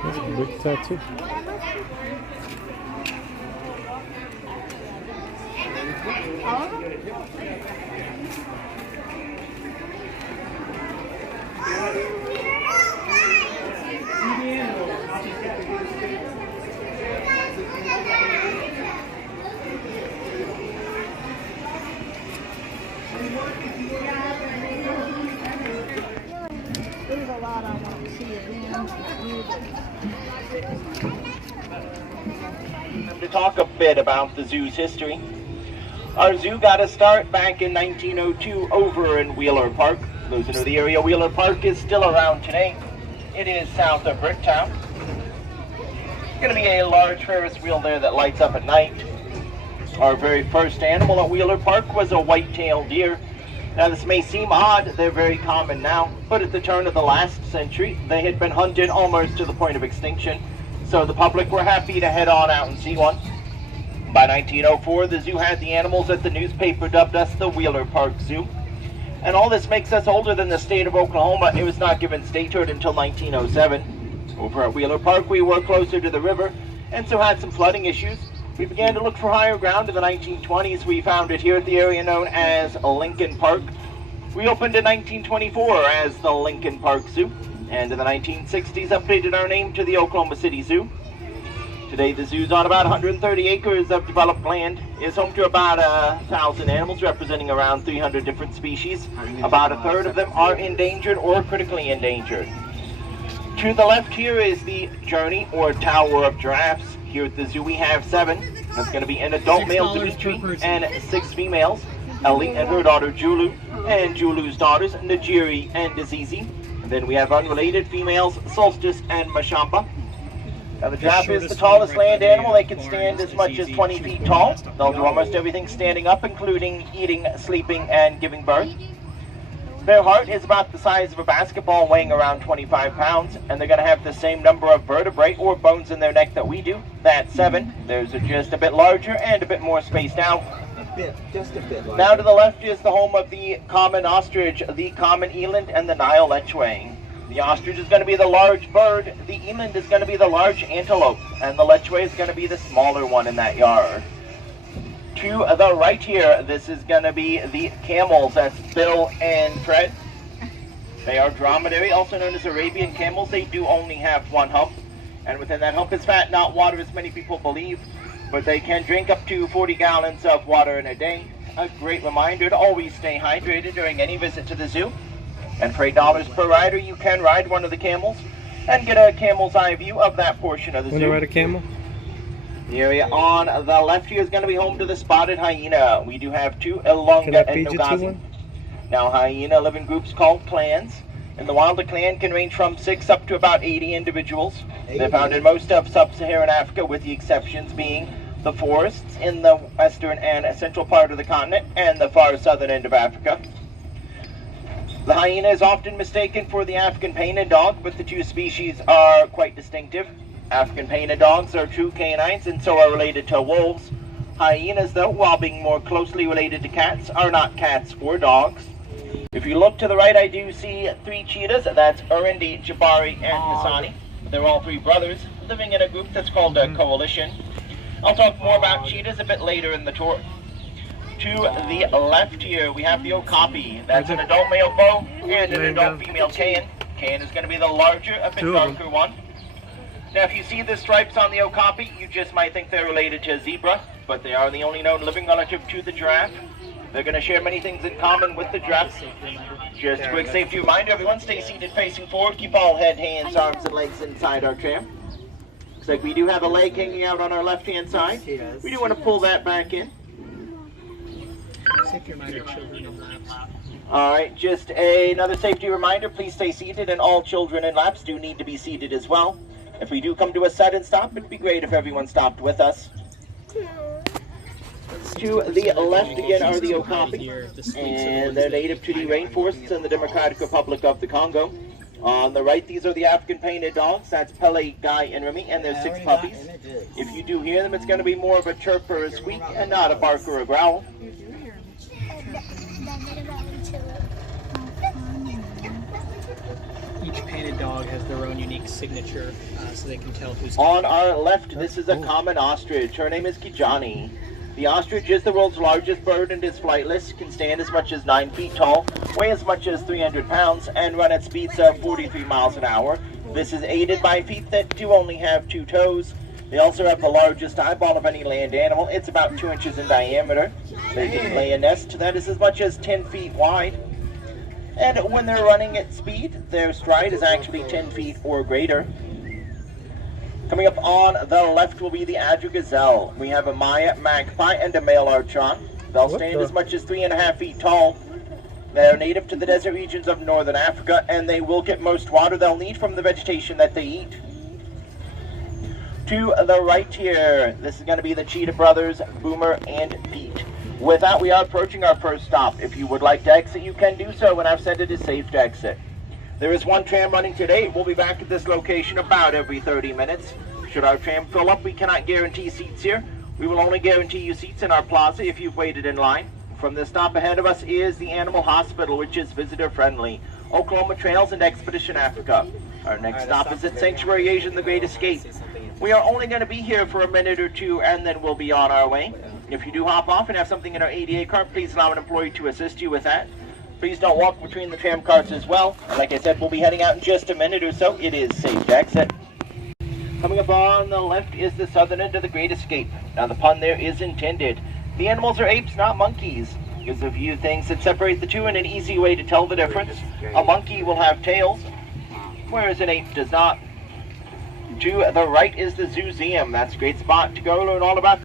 That's a big tattoo. There's a lot I want to see again. To talk a bit about the zoo's history. Our zoo got a start back in 1902 over in Wheeler Park. Those who know the area, Wheeler Park is still around today. It is south of Bricktown. It's going to be a large Ferris wheel there that lights up at night. Our very first animal at Wheeler Park was a white-tailed deer. Now this may seem odd, they're very common now, but at the turn of the last century, they had been hunted almost to the point of extinction, so the public were happy to head on out and see one. By 1904, the zoo had the animals that the newspaper dubbed us the Wheeler Park Zoo. And all this makes us older than the state of Oklahoma. It was not given statehood until 1907. Over at Wheeler Park, we were closer to the river, and so had some flooding issues. We began to look for higher ground in the 1920s. We found it here at the area known as Lincoln Park. We opened in 1924 as the Lincoln Park Zoo, and in the 1960s updated our name to the Oklahoma City Zoo. Today the zoo's on about 130 acres of developed land, is home to about 1,000 animals representing around 300 different species. About a third of them are endangered or critically endangered. To the left here is the Journey or Tower of Giraffes. Here at the zoo we have 7. That's going to be an adult male Dimitri and 6 females, Ellie and her daughter Julu, and Julu's daughters Najiri and Azizi. And then we have unrelated females Solstice and Mashamba. Now the giraffe is the tallest land animal. They can stand as much as 20 feet tall. They'll do almost everything standing up, including eating, sleeping, and giving birth. Their heart is about the size of a basketball, weighing around 25 pounds, and they're going to have the same number of vertebrae or bones in their neck that we do. That's 7. Theirs are just a bit larger and a bit more spaced out. Just a bit larger. Now to the left is the home of the common ostrich, the common eland, and the Nile lechwe. The ostrich is going to be the large bird, the eland is going to be the large antelope, and the lechwe is going to be the smaller one in that yard. To the right here, this is going to be the camels. That's Bill and Fred. They are dromedary, also known as Arabian camels. They do only have one hump, and within that hump is fat, not water, as many people believe, but they can drink up to 40 gallons of water in a day. A great reminder to always stay hydrated during any visit to the zoo. And for $8 per rider, you can ride one of the camels and get a camel's eye view of that portion of the zoo. Want to ride a camel? The area on the left here is going to be home to the spotted hyena. We do have 2, Ilonga and Nogazi. Now, hyena live in groups called clans. In the wild, a clan can range from 6 up to about 80 individuals. They're found in most of sub-Saharan Africa, with the exceptions being the forests in the western and central part of the continent and the far southern end of Africa. The hyena is often mistaken for the African painted dog, but the 2 species are quite distinctive. African painted dogs are true canines and so are related to wolves. Hyenas, though, while being more closely related to cats, are not cats or dogs. If you look to the right, I do see 3 cheetahs. That's Urindi, Jabari, and Hassani. They're all 3 brothers living in a group that's called a coalition. I'll talk more about cheetahs a bit later in the tour. To the left here, we have the okapi. That's an adult male bow and an adult female can. Can is going to be the larger, a bit darker one. Now, if you see the stripes on the okapi, you just might think they're related to a zebra, but they are the only known living relative to the giraffe. They're going to share many things in common with the giraffe. Just a quick safety reminder, everyone stay seated facing forward. Keep all head, hands, arms, and legs inside our chair. Looks like we do have a leg hanging out on our left-hand side. We do want to pull that back in. Alright, just another safety reminder, please stay seated, and all children in laps do need to be seated as well. If we do come to a sudden stop, it'd be great if everyone stopped with us. To the left again are the okapi, and they're native to the rainforests in the Democratic Republic of the Congo. On the right, these are the African painted dogs. That's Pele, Guy, and Remy, and their 6 puppies. If you do hear them, it's going to be more of a chirp or a squeak and not a bark or a growl. You do hear Each painted dog has their own unique signature, so they can tell who's. On our left, this is a common ostrich. Her name is Kijani. The ostrich is the world's largest bird and is flightless, can stand as much as 9 feet tall, weigh as much as 300 pounds, and run at speeds of 43 miles an hour. This is aided by feet that do only have 2 toes. They also have the largest eyeball of any land animal. It's about 2 inches in diameter. They can lay a nest that is as much as 10 feet wide. And when they're running at speed, their stride is actually 10 feet or greater. Coming up on the left will be the Adger Gazelle. We have a Maya magpie and a male Archon. They'll stand as much as 3.5 feet tall. They're native to the desert regions of northern Africa, and they will get most water they'll need from the vegetation that they eat. To the right here, this is going to be the Cheetah Brothers, Boomer and Pete. With that, we are approaching our first stop. If you would like to exit, you can do so, and I've said it is safe to exit. There is one tram running today. We'll be back at this location about every 30 minutes. Should our tram fill up, we cannot guarantee seats here. We will only guarantee you seats in our plaza if you've waited in line. From the stop ahead of us is the Animal Hospital, which is visitor friendly. Oklahoma Trails and Expedition Africa. Our next stop is at Sanctuary Asian The Great Escape. We are only going to be here for a minute or two, and then we'll be on our way. If you do hop off and have something in our ADA cart, please allow an employee to assist you with that. Please don't walk between the tram carts as well. Like I said, we'll be heading out in just a minute or so. It is safe to exit. Coming up on the left is the southern end of the Great Escape. Now the pun there is intended. The animals are apes, not monkeys. There's a few things that separate the two and an easy way to tell the difference. A monkey will have tails, whereas an ape does not. To the right is the Zooseum. That's a great spot to go learn all about